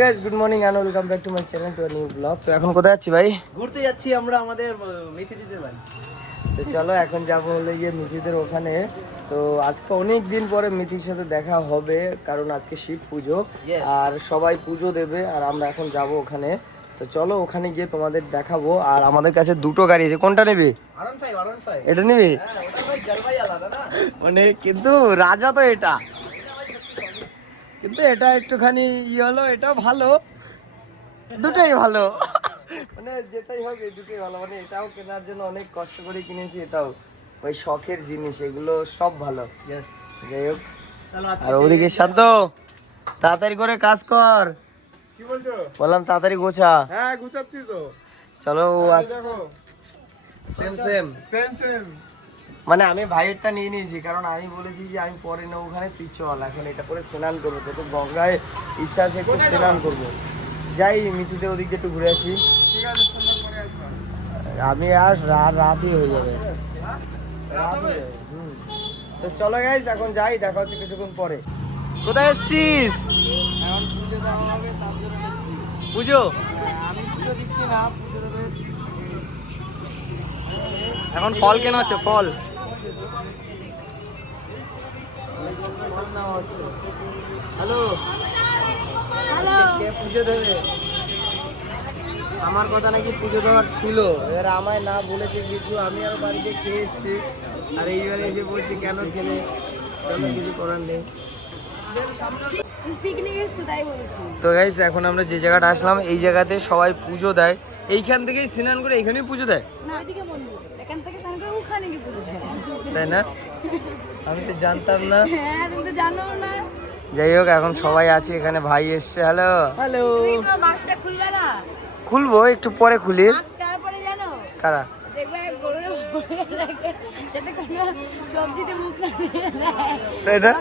Guys good morning তো এখন কোথায় যাচ্ছি ভাই? ঘুরতে যাচ্ছি আমরা আমাদের তো চলো এখন যাব হলে গিয়ে মিথিদের ওখানে। তো আজকে অনেক দিন পরে মিথির সাথে দেখা হবে কারণ আজকে শিব পুজো। আর সবাই পুজো দেবে আর আমরা এখন যাব ওখানে। তো চলো ওখানে গিয়ে তোমাদের দেখাবো। আর আমাদের কাছে দুটো গাড়ি আছে। কোনটা নেবে? এটা নেবে? হ্যাঁ মানে কিন্তু রাজা তো এটা। কিন্তু এটা একটুখানি ই হলো এটা ভালো। দুটাই ভালো। মানে যেটাই হোক এই দুটোই ভালো। মানে এটাও কেনার জন্য অনেক কষ্ট করে কিনেছি এটাও। ওই শখের জিনিস এগুলো সব ভালো। যাই হোক। আর ওদিকে শান্ত তাড়াতাড়ি করে কাজ কর। কি বলছো? বললাম তাড়াতাড়ি গোছা। হ্যাঁ গুছাচ্ছি তো। চলো দেখো। সেম সেম সেম সেম মানে আমি ভাইয়েরটা নিয়ে নিয়েছি কারণ আমি বলেছি যে আমি পরে নেব ওখানে তুই চল এখন এটা করে স্নান করব তো গঙ্গায় ইচ্ছা আছে একটু স্নান করব। যাই মিথিদের ওদিকে একটু ঘুরে আসি। ঠিক আছে সুন্দর করে আমি আর রাত রাতই হয়ে যাবে। রাত হয়ে যাবে হুম। তো চলো গাইজ এখন যাই দেখা হচ্ছে কিছুক্ষণ পরে। কোথায় এসছিস? এখন পুজো পুজো? এখন ফল কেনা হচ্ছে ফল? হ্যালো? হ্যালো। কে পুজো দেবে? আমার কথা নাকি পুজো দেওয়ার ছিল। এবার আমায় না বলেছে কিছু আমি আর বাড়িতে খেয়ে এসছি। আর এইবারে এসে বলছি কেন খেলে? চলো কিছু করার নেই পিকনিক এসছো তাই বলেছি তো গাইস এখন আমরা যে জায়গাটা আসলাম এই জায়গাতে সবাই পুজো দেয়। এইখান থেকেই স্নান করে এইখানেই পুজো দেয়? না ওইদিকে মন্দির। এখান থেকে স্নান করে ওখানে পুজো দেয়। তাই না? আমি তো জানতাম না। হ্যাঁ তুমি তো জানো না। যাই হোক এখন সবাই আছে এখানে ভাই এসছে হ্যালো হ্যালো খুলবে না? খুলবো একটু পরে খুলি। কারা তাই জানো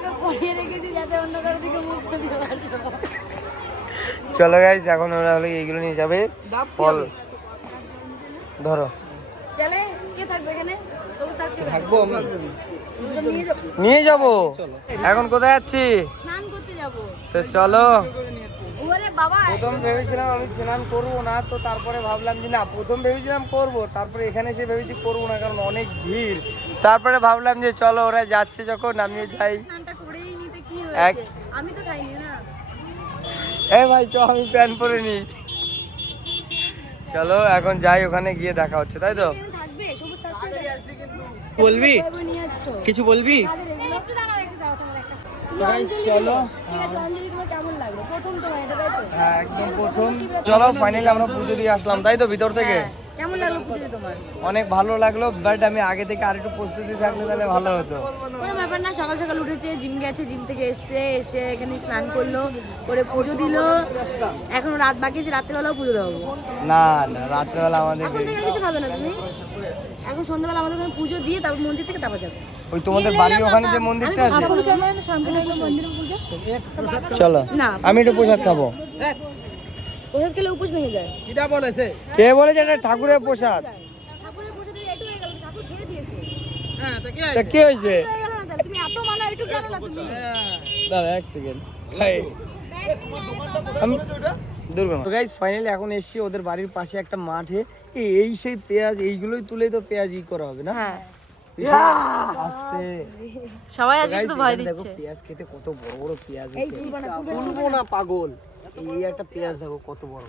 চলো গাইস এখন ওরা হলো এইগুলো নিয়ে যাবে। ফল। ধরো। চলে কে থাকবে এখানে? সবুজ থাকছে থাকব আমি। নিয়ে যাব। এখন কোথায় যাচ্ছি? স্নান করতে যাব। তো চলো। ওরে বাবা প্রথম ভেবেছিলাম আমি স্নান করব না তো তারপরে ভাবলাম যে না প্রথম ভেবেছিলাম করব তারপরে এখানে এসে ভেবেছি করব না কারণ অনেক ভিড়। তারপরে ভাবলাম যে চলো ওরা যাচ্ছে যখন আমিও যাই। স্নানটা করেই নিতে কি এক- হয়েছে আমি তো খাইনি না। এ ভাই চ আমি প্যান পরে নি চলো এখন যাই ওখানে গিয়ে দেখা হচ্ছে তাই তো? বলবি? কিছু বলবি? চলো। হ্যাঁ একদম প্রথম। চলো ফাইনালি আমরা পুজো দিয়ে আসলাম তাই তো ভিতর থেকে? হ্যাঁ, কেমন লাগল পুজো তোমার? অনেক ভালো লাগল বাট আমি আগে থেকে আর একটু প্রস্তুতি থাকলে তাহলে ভালো হতো। কোনো ব্যাপার না সকাল সকাল উঠেছে জিম গেছে জিম থেকে এসছে এসে এখানে স্নান করল করে পুজো দিল। এখন রাত বাকি আছে রাত্রেবেলাও পুজো দেবো না না রাত্রেবেলা আমাদের এখন থেকে কিছু খাবে না তুমি? এখন সন্ধ্যাবেলা আমাদের ওখানে পুজো দিয়ে তারপর মন্দির থেকে তারপর যাবে। ওই তোমাদের বাড়ির ওখানে যে মন্দিরটা আছে? চলো না আমি একটু প্রসাদ খাব। ওখানে খেলে উপোস ভেঙে যায়। এটা বলেছে? কে বলেছে এটা? ঠাকুরের প্রসাদ। ঠাকুরের প্রসাদের একটু হয়ে গেল ঠাকুর খেয়ে দিয়েছে। হ্যাঁ তা কি তা কি হয়েছে? হয়ে তুমি এত মানো না তুমি। দাঁড়া এক সেকেন্ড আমি তো গাইস ফাইনালি এখন এসেছি ওদের বাড়ির পাশে একটা মাঠে। এই এই সেই পেঁয়াজ এইগুলোই তুলে তো পেঁয়াজ ই করা হবে না? হ্যাঁ। আস্তে। সবাই তো guys, এখানে দেখো পেঁয়াজ খেতে কত বড় বড় পেঁয়াজ তুলবো না পাগল। এই একটা পেঁয়াজ দেখো কত বড়।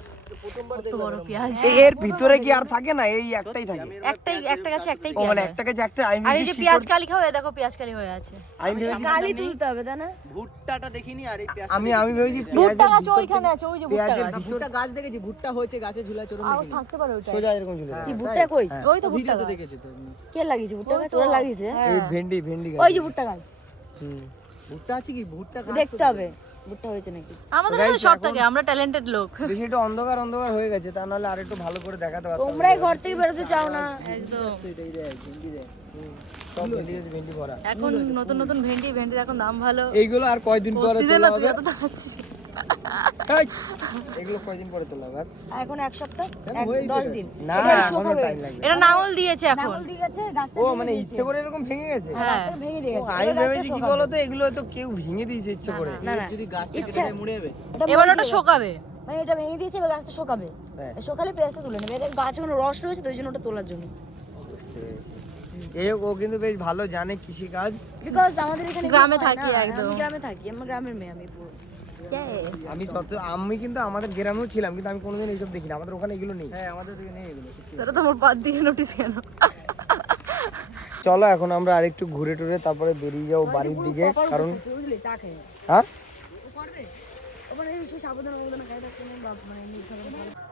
কত বড় পেঁয়াজ? এর ভিতরে কি আর থাকে না? এই একটাই থাকে। একটাই একটা গাছে একটাই মানে একটা কাছে একটা আমি আর এই যে পেঁয়াজ কালি খাওয়া দেখো পেঁয়াজ কালি হয়ে আছে। আমি কালি তুলতে হবে তাই না? ভুট্টাটা দেখিনি আর এই পেঁয়াজ আমি আমি ভেবেছি ভুট্টা গাছ ওইখানে আছে ওই যে ভুট্টা গাছ। ভুট্টা গাছ দেখেছি ভুট্টা হয়েছে গাছে ঝুলা আরও থাকতে পারে ওটা সোজা এরকম কি ভুট্টা কই? ওই তো ভুট্টা গাছ। দেখেছি তো। কে লাগিয়েছে? ভুট্টা গাছ ওরা লাগিয়েছে? এই ভেন্ডি ভেন্ডি গাছ। ওই যে ভুট্টা গাছ। হুম। ভুট্টা আছে কি? ভুট্টা গাছ দেখতে হবে। ভুট্টা হয়েছে নাকি? আমাদের এখানে সব থাকে, আমরা ট্যালেন্টেড লোক। বেশি একটু অন্ধকার অন্ধকার হয়ে গেছে তা নাহলে আর একটু ভালো করে দেখাতে পারতাম। তোমরাই ঘর থেকে বেরোতে চাও না? একদম। সব ভেন্ডি আছে ভেন্ডি ভরা। এখন নতুন নতুন ভেন্ডি ভেন্ডির এখন দাম ভালো। এইগুলো আর কয়দিন পরে হবে? এগুলো কয়দিন পরে তোলা আবার এখন এক সপ্তাহ কেন, এক- দশ দিন। না এখনও টাইম লাগবে। এটা নাঙল দিয়েছে এখন। নাঙল দিয়ে গাছটা ও মানে ইচ্ছে করে এরকম ভেঙে গেছে? গাছটা ভেঙে গেছে। আমি ভেবেছি কি শোকাবে। বলতো এগুলো তো কেউ ভেঙে দিয়েছে ইচ্ছে করে। না না যদি গাছ থেকে মুড়ে যাবে। এবার ওটা শোকাবে। মানে এটা ভেঙে দিয়েছে এবার গাছটা শোকাবে। পেঁয়াজটা তুলে নেবে। এটা গাছে কোনো রস রয়েছে তো ওই জন্য ওটা তোলার জন্য। বুঝতে পেরেছি। এই হোক, ও কিন্তু বেশ ভালো জানে কৃষি কাজ বিকজ আমাদের এখানে গ্রামে থাকি একদম। আমি গ্রামে থাকি আমার গ্রামের মেয়ে আমি পুরো। আমি যত আমি কিন্তু আমাদের গ্রামেও ছিলাম কিন্তু আমি কোনোদিন এইসব দেখিনি। আমাদের ওখানে এগুলো নেই। হ্যাঁ আমাদের দিকে নেই এগুলো বাদ নোটিস কেন? চলো এখন আমরা আরেকটু ঘুরে টুরে তারপরে বেরিয়ে যাব বাড়ির দিকে কারণ হ্যাঁ? ওখানে মানে।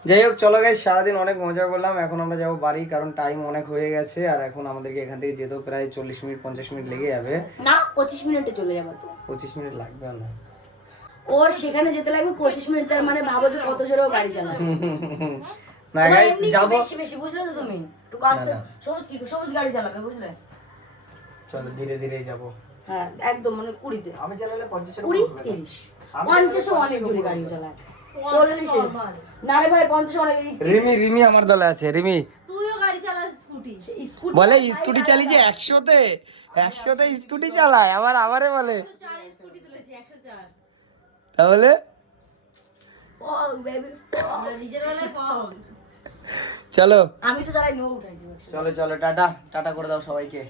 যাই হোক চলো গাই সারাদিন অনেক মজা করলাম। এখন আমরা যাব বাড়ি কারণ টাইম অনেক হয়ে গেছে আর এখন আমাদেরকে এখান থেকে যেতেও প্রায় চল্লিশ মিনিট পঞ্চাশ মিনিট লেগে যাবে। না পঁচিশ মিনিটে চলে যাব পঁচিশ মিনিট লাগবে না। ওর সেখানে যেতে লাগবে পঁচিশ মিনিট তার মানে ভাবো যে কত জোরে গাড়ি চালাবে। না গাইস যাব। বেশি বেশি বুঝলে তো তুমি? একটু আস্তে সবুজ কি সবুজ গাড়ি চালাবে বুঝলে? চলো ধীরে ধীরে যাব। হ্যাঁ একদম মানে কুড়িতে। আমি চালালে পঞ্চাশ কুড়ি তিরিশ। পঞ্চাশে অনেক জোরে গাড়ি চালায়। চল্লিশে না রে ভাই পঞ্চাশে অনেক রিমি রিমি আমার দলে আছে রিমি। তুইও গাড়ি চালাস স্কুটি। স্কুটি বলে স্কুটি চালিয়েছে একশোতে একশোতে স্কুটি চালায় আবার আবারে বলে। স্কুটি তুলেছি একশো চার। তাহলে? চলো। আমি তো চালাই নো উঠাইছি চলো চলো টাটা। টাটা করে দাও সবাইকে।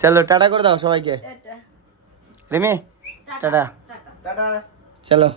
চলো টাটা করে দাও সবাইকে। টাটা। রিমি টাটা। টাটা। চলো।